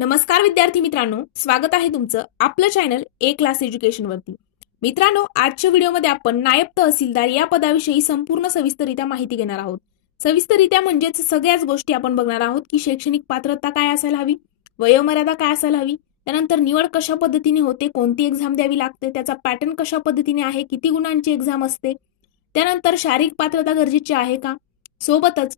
नमस्कार विद्यार्थी मित्रांनो, स्वागत आहे तुमचं आपलं चॅनल ए क्लास एज्युकेशन वरती। मित्रांनो, आजच्या व्हिडिओमध्ये आपण नायब तहसीलदार या पदाविषयी संपूर्ण सविस्तररित्या माहिती घेणार आहोत। सविस्तररित्या म्हणजेच सगळ्याच गोष्टी आपण बघणार आहोत की शैक्षणिक पात्रता काय असायला हवी, वयोमर्यादा काय असायला हवी, त्यानंतर निवड कशा पद्धतीने होते, कोणती एक्झाम द्यावी लागते, त्याचा पॅटर्न कशा पद्धतीने आहे, किती गुणांची एक्झाम असते, त्यानंतर शारीरिक पात्रता गरजेची आहे का, सोबतच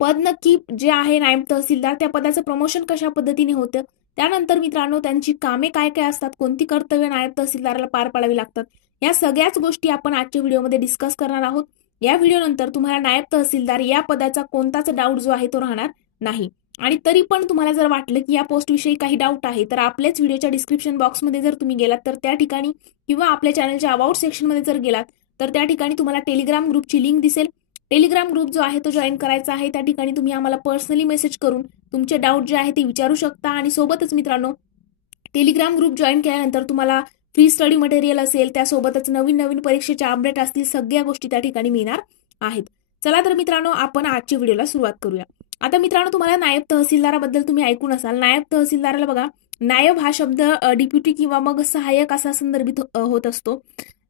पद नक्की जे आहे नायब तहसीलदार त्या पदाचं प्रमोशन कशा पद्धतीने होतं, त्यानंतर मित्रांनो त्यांची कामे काय काय असतात, कोणती कर्तव्य नायब तहसीलदाराला पार पाडावी लागतात, या सगळ्याच गोष्टी आपण आजच्या व्हिडिओमध्ये डिस्कस करणार आहोत। या व्हिडिओनंतर तुम्हाला नायब तहसीलदार या पदाचा कोणताच डाऊट जो आहे तो राहणार नाही। आणि तरी पण तुम्हाला जर वाटलं की या पोस्टविषयी काही डाऊट आहे तर आपल्याच व्हिडिओच्या डिस्क्रिप्शन बॉक्समध्ये जर तुम्ही गेलात तर त्या ठिकाणी किंवा आपल्या चॅनलच्या अबाउट सेक्शनमध्ये जर गेलात तर त्या ठिकाणी तुम्हाला टेलिग्राम ग्रुपची लिंक दिसेल। टेलिग्राम ग्रुप जो आहे तो जॉईन करायचा आहे, त्या ठिकाणी तुम्ही आम्हाला पर्सनली मेसेज करून तुमचे डाऊट जे आहे ते विचारू शकता। आणि सोबतच मित्रांनो, टेलिग्राम ग्रुप जॉईन केल्यानंतर तुम्हाला फ्री स्टडी मटेरियल असेल, त्यासोबतच नवीन नवीन परीक्षेचे अपडेट असतील, सगळ्या गोष्टी त्या ठिकाणी मिळणार आहेत। चला तर मित्रांनो, आपण आजच्या व्हिडिओला सुरुवात करूया। आता मित्रांनो, तुम्हाला नायब तहसीलदाराबद्दल तुम्ही ऐकून असाल, नायब तहसीलदाराला बघा, नायब हा शब्द डिप्युटी किंवा मग सहाय्यक असा संदर्भित होत असतो।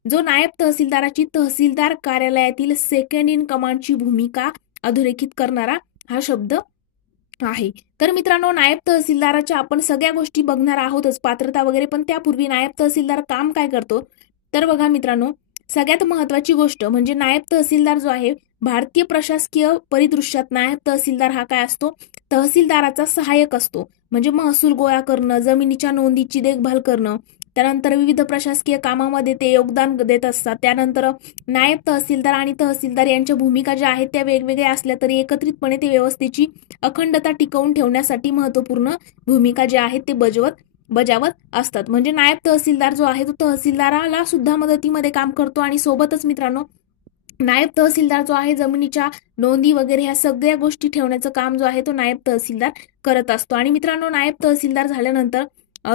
जो नायब तहसीलदाराची तहसीलदार कार्यालयातील सेकंड इन कमांडची भूमिका अधोरेखित करणारा हा शब्द आहे। तर मित्रांनो, नायब तहसीलदाराच्या आपण सगळ्या गोष्टी बघणार आहोतच, पात्रता वगैरे, पण त्यापूर्वी नायब तहसीलदार काम काय करतो तर बघा मित्रांनो, सगळ्यात महत्वाची गोष्ट म्हणजे नायब तहसीलदार जो आहे, भारतीय प्रशासकीय परिदृश्यात नायब तहसीलदार हा काय असतो, तहसीलदाराचा सहाय्यक असतो। म्हणजे महसूल गोळा करणं, जमिनीच्या नोंदीची देखभाल करणं, त्यानंतर विविध प्रशासकीय कामामध्ये ते योगदान देत असतात। त्यानंतर नायब तहसीलदार आणि तहसीलदार यांच्या भूमिका ज्या आहेत त्या वेगवेगळ्या असल्या तरी एकत्रितपणे ते व्यवस्थेची अखंडता टिकवून ठेवण्यासाठी महत्वपूर्ण भूमिका ज्या आहेत ते बजावत असतात। म्हणजे नायब तहसीलदार जो आहे तो तहसीलदाराला सुद्धा मदतीमध्ये काम करतो आणि सोबतच मित्रांनो, नायब तहसीलदार जो आहे जमिनीच्या नोंदी वगैरे ह्या सगळ्या गोष्टी ठेवण्याचं काम जो आहे तो नायब तहसीलदार करत असतो। आणि मित्रांनो, नायब तहसीलदार झाल्यानंतर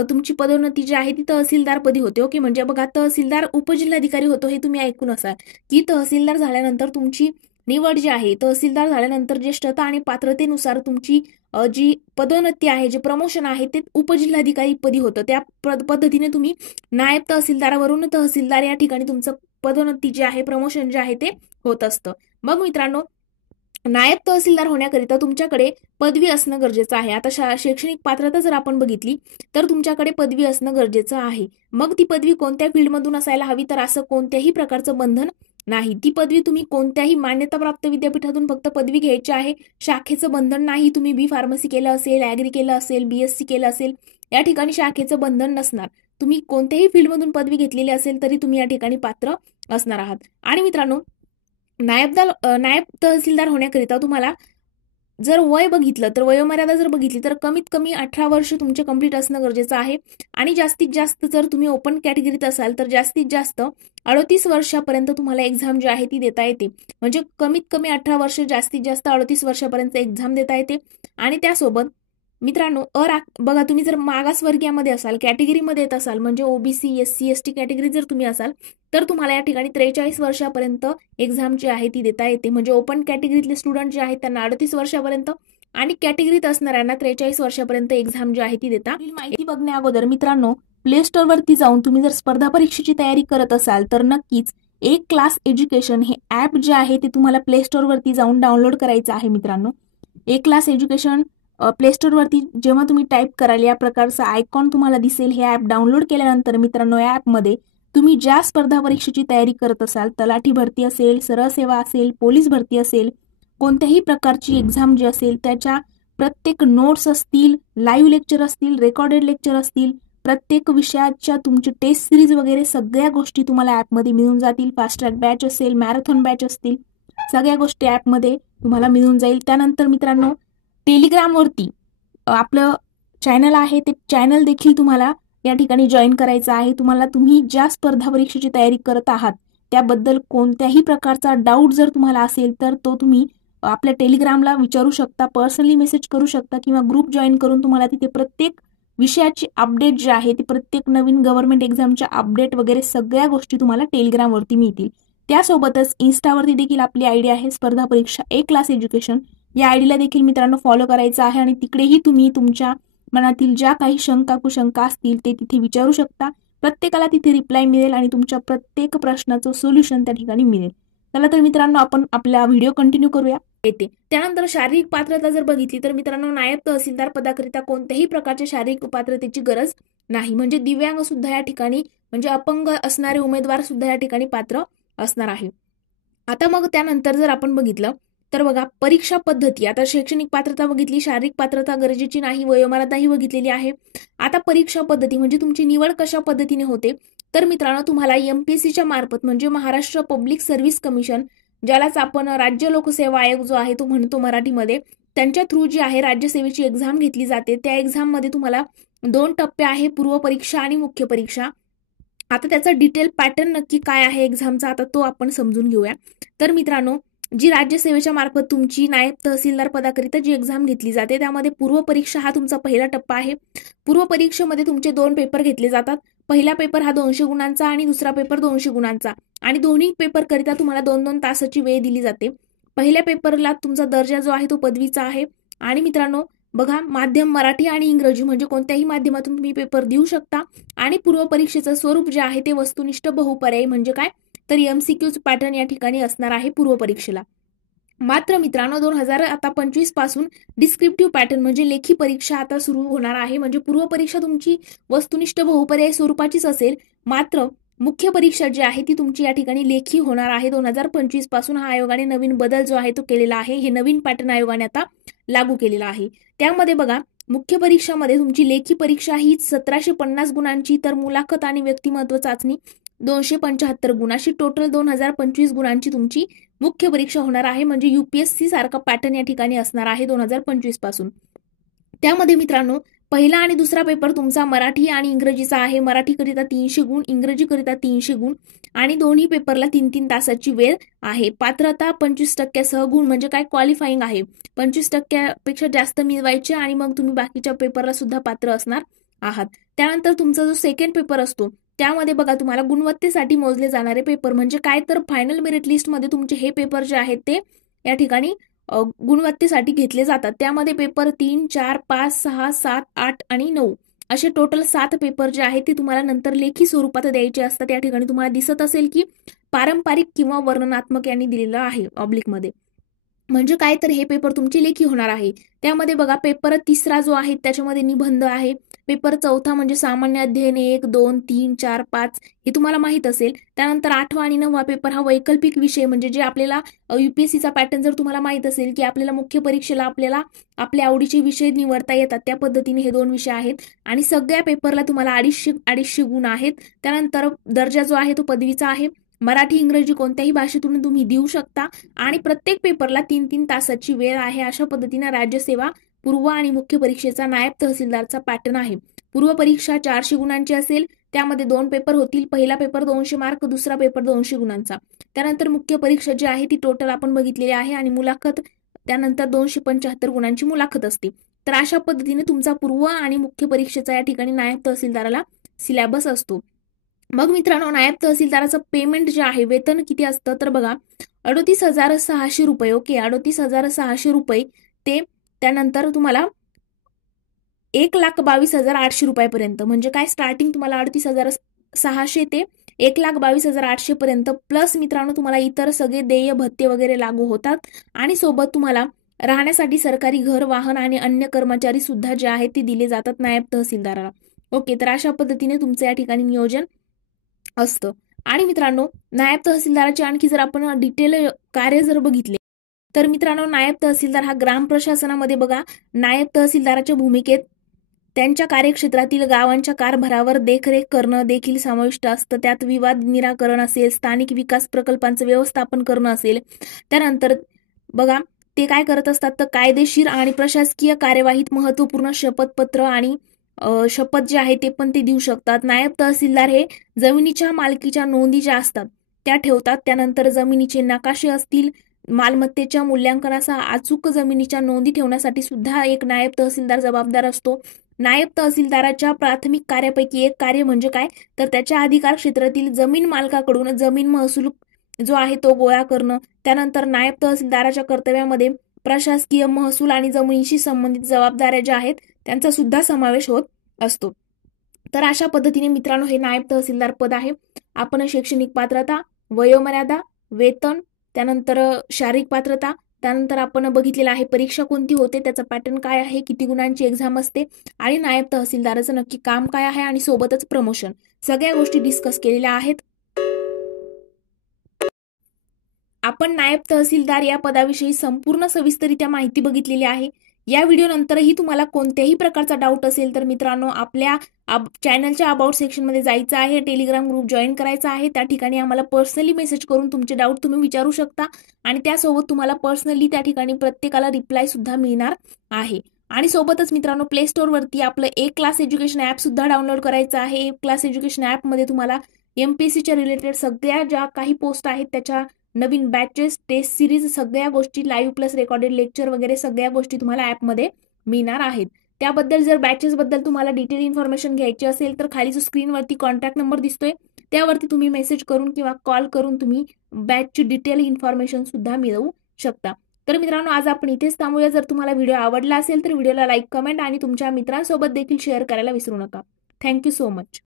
तुमची पदोन्नती जी आहे ती तहसीलदार पदी होते। ओके, म्हणजे बघा, तहसीलदार उपजिल्हाधिकारी होतो हे तुम्ही ऐकून असाल की तहसीलदार झाल्यानंतर तुमची निवड जी आहे, तहसीलदार झाल्यानंतर ज्येष्ठता आणि पात्रतेनुसार तुमची जी पदोन्नती आहे, जे प्रमोशन आहे ते उपजिल्हाधिकारी पदी होतं। त्या पद्धतीने तुम्ही नायब तहसीलदारावरून तहसीलदार या ठिकाणी तुमचं पदोन्नती जे आहे, प्रमोशन जे आहे ते होत असतं। मग मित्रांनो, नायब तहसीलदार होण्याकरिता तुमच्याकडे पदवी असणं गरजेचं आहे। आता शैक्षणिक पात्रता जर आपण बघितली तर तुमच्याकडे पदवी असणं गरजेचं आहे। मग ती पदवी कोणत्या फील्डमधून असायला हवी तर असं कोणत्याही प्रकारचं बंधन नाही। ती पदवी तुम्ही कोणत्याही मान्यताप्राप्त विद्यापीठातून फक्त पदवी घ्यायची आहे, शाखेचं बंधन नाही। तुम्ही बी फार्मसी केलं असेल, ऍग्री केलं असेल, बीएससी केलं असेल, या ठिकाणी शाखेचं बंधन नसणार। तुम्ही कोणत्याही फील्डमधून पदवी घेतलेली असेल तरी तुम्ही या ठिकाणी पात्र असणार आहात। आणि मित्रांनो, नायब तहसीलदार होण्याकरिता तुम्हाला जर वय बघितलं तर वयोमर्यादा जर बघितली तर कमीत कमी 18 वर्ष तुमचे कंप्लीट असणं गरजेचं आहे। आणि जास्तीत जास्त जर तुम्ही ओपन कॅटेगरीत असाल तर जास्तीत जास्त 38 वर्षापर्यंत तुम्हाला एक्झाम जी आहे ती देता येते। म्हणजे कमीत कमी 18 वर्ष, जास्तीत जास्त 38 वर्षापर्यंत एक्झाम देता येते। आणि त्यासोबत मित्रांनो, बघा, तुम्ही जर मागासवर्गीयामध्ये असाल, कॅटेगरीमध्ये येत असाल, म्हणजे ओबीसी, एससी, एसटी कॅटेगरी जर तुम्ही असाल तर तुम्हाला या ठिकाणी 43 वर्षापर्यंत एक्झाम जी आहे ती देता येते। म्हणजे ओपन कॅटेगरीतले स्टुडंट जे आहेत त्यांना 38 वर्षापर्यंत आणि कॅटेगरीत असणाऱ्यांना 43 वर्षापर्यंत एक्झाम जी आहे ती देता। माहिती बघण्या अगोदर मित्रांनो, प्ले स्टोअर वरती जाऊन तुम्ही जर स्पर्धा परीक्षेची तयारी करत असाल तर नक्कीच एक क्लास एज्युकेशन हे ऍप जे आहे ते तुम्हाला प्ले स्टोअर वरती जाऊन डाउनलोड करायचं आहे। मित्रांनो, एक क्लास एज्युकेशन प्ले स्टोअर वरती जेव्हा तुम्ही टाईप कराल या प्रकारचा आयकॉन तुम्हाला दिसेल। हे ऍप डाउनलोड केल्यानंतर मित्रांनो, या ऍपमध्ये तुम्ही ज्या स्पर्धा परीक्षेची तयारी करत असाल, तलाठी भरती असेल, सरळ सेवा असेल, पोलीस भरती असेल, कोणत्याही प्रकारची एक्झाम जी असेल त्याच्या प्रत्येक नोट्स असतील, लाईव्ह लेक्चर असतील, रेकॉर्डेड लेक्चर असतील, प्रत्येक विषयाच्या तुमची टेस्ट सिरीज वगैरे सगळ्या गोष्टी तुम्हाला ऍपमध्ये मिळून जातील। फास्ट ट्रॅक बॅच असेल, मॅरेथॉन बॅच असतील, सगळ्या गोष्टी ऍपमध्ये तुम्हाला मिळून जाईल। त्यानंतर मित्रांनो, टेलिग्राम वरती आपलं चॅनल आहे, ते चॅनल देखील तुम्हाला या ठिकाणी जॉईन करायचं आहे। तुम्ही ज्या स्पर्धा परीक्षेची तयारी करत आहात त्याबद्दल कोणत्याही प्रकारचा डाऊट जर तुम्हाला असेल तर तो तुम्ही आपल्या टेलिग्रामला विचारू शकता, पर्सनली मेसेज करू शकता किंवा ग्रुप जॉईन करून तुम्हाला तिथे प्रत्येक विषयाची अपडेट जे आहे ती, प्रत्येक नवीन गव्हर्नमेंट एक्झामच्या अपडेट वगैरे सगळ्या गोष्टी तुम्हाला टेलिग्राम वरती मिळतील। त्यासोबतच इन्स्टावरती देखील आपली आयडी आहे स्पर्धा परीक्षा एक क्लास एज्युकेशन, या आयडीला देखील मित्रांनो फॉलो करायचं आहे। आणि तिकडेही तुम्ही तुमच्या मनातील ज्या काही शंका कुशंका असतील ते तिथे विचारू शकता. प्रत्येकाला तिथे रिप्लाय मिळेल आणि तुमच्या प्रत्येक प्रश्नाचं सोल्युशन त्या ठिकाणी मिळेल. चला तर मित्रांनो, आपण आपला व्हिडिओ कंटिन्यू करूया. येते त्यानंतर शारीरिक पात्रता जर बघितली तर मित्रांनो, नायब तहसीलदार पदाकरिता कोणत्याही प्रकारच्या शारीरिक पात्रतेची गरज नाही. म्हणजे दिव्यांग सुद्धा या ठिकाणी, म्हणजे अपंग असणारे उमेदवार सुद्धा या ठिकाणी पात्र असणार आहे. आता मग त्यानंतर जर आपण बघितलं तर बघा, परीक्षा पद्धती. आता शैक्षणिक पात्रता बघितली, शारीरिक पात्रता गरजेची नाही, वयोमर्यादाही बघितलेली आहे. आता परीक्षा पद्धती म्हणजे तुमची निवड कशा पद्धतीने होते तर मित्रांनो, तुम्हाला एमपीएससीच्या मार्फत म्हणजे महाराष्ट्र पब्लिक सर्व्हिस कमिशन, ज्यालाच आपण राज्य लोकसेवा आयोग जो आहे तो म्हणतो मराठीमध्ये, त्यांच्या थ्रू जी आहे राज्यसेवेची एक्झाम घेतली जाते. त्या एक्झाम मध्ये तुम्हाला 2 टप्पे आहे, पूर्व परीक्षा आणि मुख्य परीक्षा. आता त्याचा डिटेल पॅटर्न नक्की काय आहे एक्झामचा, आता तो आपण समजून घेऊया. तर मित्रांनो, जी राज्यसेवेच्या मार्फत तुमची नायब तहसीलदार पदाकरिता जी एक्झाम घेतली जाते त्यामध्ये पूर्व परीक्षा हा तुमचा पहिला टप्पा आहे. पूर्व परीक्षेमध्ये तुमचे 2 पेपर घेतले जातात. पहिला पेपर हा 200 गुणांचा आणि दुसरा पेपर 200 गुणांचा, आणि दोन्ही पेपर करिता तुम्हाला 2-2 तासाची वेळ दिली जाते. पहिल्या पेपरला तुमचा दर्जा जो आहे तो पदवीचा आहे. आणि मित्रांनो बघा, माध्यम मराठी आणि इंग्रजी म्हणजे कोणत्याही माध्यमातून तुम्ही पेपर देऊ शकता. आणि पूर्व परीक्षेचं स्वरूप जे आहे ते वस्तुनिष्ठ बहुपर्यायी, म्हणजे काय तर एमसीक्यूज पॅटर्न या ठिकाणी असणार आहे पूर्व परीक्षेला. मात्र मित्रांनो, 2025 पासून डिस्क्रिप्टिव्ह पॅटर्न म्हणजे लेखी परीक्षा आता सुरू होणार आहे. म्हणजे पूर्व परीक्षा तुमची वस्तुनिष्ठ बहुपर्यायी स्वरूपाचीच असेल, मात्र मुख्य परीक्षा जी आहे ती तुमची या ठिकाणी लेखी होणार आहे. 2025 पासून हा आयोगाने नवीन बदल जो आहे तो केलेला आहे. हे नवीन पॅटर्न आयोगाने आता लागू केलेला आहे. त्यामध्ये बघा, मुख्य परीक्षामध्ये तुमची लेखी परीक्षा ही 1750 गुणांची, तर मुलाखत आणि व्यक्तिमत्व चाचणी 275 गुण, अशी टोटल 2025 गुणांची तुमची मुख्य परीक्षा होणार आहे. म्हणजे युपीएससी सारखा पॅटर्न या ठिकाणी असणार आहे 2025 पासून. त्यामध्ये मित्रांनो, पहिला आणि दुसरा पेपर तुमचा मराठी आणि इंग्रजीचा आहे. मराठीकरिता 300 गुण, इंग्रजीकरिता 300 गुण, आणि दोन्ही पेपरला 3-3 तासाची वेळ आहे. पात्रता 25% गुण, म्हणजे काय क्वालिफाईंग आहे. 25%पेक्षा जास्त मिळवायचे आणि मग तुम्ही बाकीच्या पेपरला सुद्धा पात्र असणार आहात. त्यानंतर तुमचा जो सेकंड पेपर असतो त्यामध्ये बघा, तुम्हाला गुणवत्तेसाठी मोजले जाणारे पेपर, म्हणजे काय तर फायनल मेरिट लिस्टमध्ये तुमचे हे पेपर जे आहेत ते या ठिकाणी गुणवत्तेसाठी घेतले जातात. त्यामध्ये पेपर 3, 4, 5, 6, 7, 8 आणि 9 असे टोटल 7 पेपर जे आहेत ते तुम्हाला नंतर लेखी स्वरूपात द्यायचे असतात. या ठिकाणी तुम्हाला दिसत असेल की पारंपरिक किंवा वर्णनात्मक यांनी दिलेलं आहे ऑब्लिकमध्ये. म्हणजे काय तर हे पेपर तुमची लेखी होणार आहे. त्यामध्ये बघा, पेपर तिसरा जो आहे त्याच्यामध्ये निबंध आहे. पेपर चौथा म्हणजे सामान्य अध्ययन 1, 2, 3, 4, 5 हे तुम्हाला माहित असेल. त्यानंतर 8वा आणि 9वा पेपर हा वैकल्पिक विषय, म्हणजे जे आपल्याला युपीएससीचा पॅटर्न जर तुम्हाला माहित असेल की आपल्याला मुख्य परीक्षेला आपल्याला आपल्या आवडीचे विषय निवडता येतात, त्या पद्धतीने हे 2 विषय आहेत. आणि सगळ्या पेपरला तुम्हाला 250 गुण आहेत. त्यानंतर दर्जा जो आहे तो पदवीचा आहे. मराठी इंग्रजी कोणत्याही भाषेतून तुम्ही देऊ शकता, आणि प्रत्येक पेपरला 3-3 तासाची वेळ आहे. अशा पद्धतीने राज्यसेवा पूर्व आणि मुख्य परीक्षेचा नायब तहसीलदारचा पॅटर्न आहे. पूर्व परीक्षा 400 गुणांची असेल. त्यामध्ये 2 पेपर होतील. पहिला पेपर 200 मार्क, दुसरा पेपर 200 गुणांचा. त्यानंतर मुख्य परीक्षा जी आहे ती टोटल आपण बघितलेली आहे, आणि मुलाखत त्यानंतर 275 गुणांची मुलाखत असते. तर अशा पद्धतीने तुमचा पूर्व आणि मुख्य परीक्षेचा या ठिकाणी नायब तहसीलदाराला सिलेबस असतो. मग मित्रांनो, नायब तहसीलदाराचं पेमेंट जे आहे, वेतन किती असतं तर बघा, 38,600 रुपये. ओके, 38,600 रुपये ते त्यानंतर तुम्हाला 1,22,800 रुपयापर्यंत, म्हणजे काय स्टार्टिंग तुम्हाला 38,600 ते 1,22,800 पर्यंत, प्लस मित्रांनो तुम्हाला इतर सगळे देय भत्ते वगैरे लागू होतात. आणि सोबत तुम्हाला राहण्यासाठी सरकारी घर, वाहन आणि अन्य कर्मचारी सुद्धा जे आहेत ते दिले जातात नायब तहसीलदाराला. ओके, तर अशा पद्धतीने तुमचं या ठिकाणी नियोजन असतं. आणि मित्रांनो, नायब तहसीलदाराचे आणखी जर आपण डिटेल कार्य जर बघितले तर मित्रांनो, नायब तहसीलदार हा ग्राम प्रशासनामध्ये बघा, नायब तहसीलदाराच्या भूमिकेत त्यांच्या कार्यक्षेत्रातील गावांच्या कारभारावर देखरेख करणं देखील समाविष्ट असतं. त्यात विवाद निराकरण असेल, स्थानिक विकास प्रकल्पांचं व्यवस्थापन करणं असेल. त्यानंतर बघा, ते काय करत असतात तर कायदेशीर आणि प्रशासकीय कार्यवाहीत महत्वपूर्ण शपथपत्र आणि शपथ जे आहे ते पण ते देऊ शकतात. नायब तहसीलदार हे जमिनीच्या मालकीच्या नोंदी ज्या असतात त्या ठेवतात. त्यानंतर जमिनीचे नकाशे असतील, मालमत्तेच्या मूल्यांकनाचा अचूक जमिनीच्या नोंदी ठेवण्यासाठी सुद्धा एक नायब तहसीलदार जबाबदार असतो. नायब तहसीलदाराच्या प्राथमिक कार्यापैकी एक कार्य म्हणजे काय तर त्याच्या अधिकार क्षेत्रातील जमीन मालकाकडून जमीन महसूल जो आहे तो गोळा करणं. त्यानंतर नायब तहसीलदाराच्या कर्तव्यामध्ये प्रशासकीय, महसूल आणि जमिनीशी संबंधित जबाबदाऱ्या ज्या आहेत त्यांचा सुद्धा समावेश होत असतो. तर अशा पद्धतीने मित्रांनो हे नायब तहसीलदार पद आहे. आपण शैक्षणिक पात्रता, वयोमर्यादा, वेतन, त्यानंतर शारीरिक पात्रता, त्यानंतर आपण बघितलेलं आहे परीक्षा कोणती होते, त्याचा पॅटर्न काय आहे, किती गुणांची एक्झाम असते आणि नायब तहसीलदाराचं नक्की काम काय आहे आणि सोबतच प्रमोशन, सगळ्या गोष्टी डिस्कस केलेल्या आहेत. आपण नायब तहसीलदार या पदाविषयी संपूर्ण सविस्तररित्या माहिती बघितलेली आहे. या व्हिडिओ नंतरही तुम्हाला कोणत्याही प्रकारचा डाऊट असेल तर मित्रांनो आपल्या चॅनलच्या अबाउट सेक्शनमध्ये जायचं आहे, टेलिग्राम ग्रुप जॉईन करायचा आहे. त्या ठिकाणी आम्हाला पर्सनली मेसेज करून तुमचे डाऊट तुम्ही विचारू शकता आणि त्यासोबत तुम्हाला पर्सनली त्या ठिकाणी प्रत्येकाला रिप्लाय सुद्धा मिळणार आहे. आणि सोबतच मित्रांनो प्ले स्टोअर वरती आपलं एक क्लास एज्युकेशन ऍप सुद्धा डाउनलोड करायचं आहे. एक क्लास एज्युकेशन ऍप मध्ये तुम्हाला एमपीएससीच्या रिलेटेड सगळ्या ज्या काही पोस्ट आहेत त्याच्या नवीन बॅचेस, टेस्ट सिरीज, सगळ्या गोष्टी लाईव्ह प्लस रेकॉर्डेड लेक्चर वगैरे सगळ्या गोष्टी तुम्हाला ऍपमध्ये मिळणार आहेत. त्याबद्दल जर बॅचेस बद्दल तुम्हाला डिटेल इन्फॉर्मेशन घ्यायची असेल तर खाली जो स्क्रीनवरती कॉन्टॅक्ट नंबर दिसतोय त्यावरती तुम्ही मेसेज करून किंवा कॉल करून तुम्ही बॅचची डिटेल इन्फॉर्मेशन सुद्धा मिळवू शकता. तर मित्रांनो आज आपण इथेच थांबूया. जर तुम्हाला व्हिडिओ आवडला असेल तर व्हिडिओला लाईक, कमेंट आणि तुमच्या मित्रांसोबत देखील शेअर करायला विसरू नका. Thank you so much.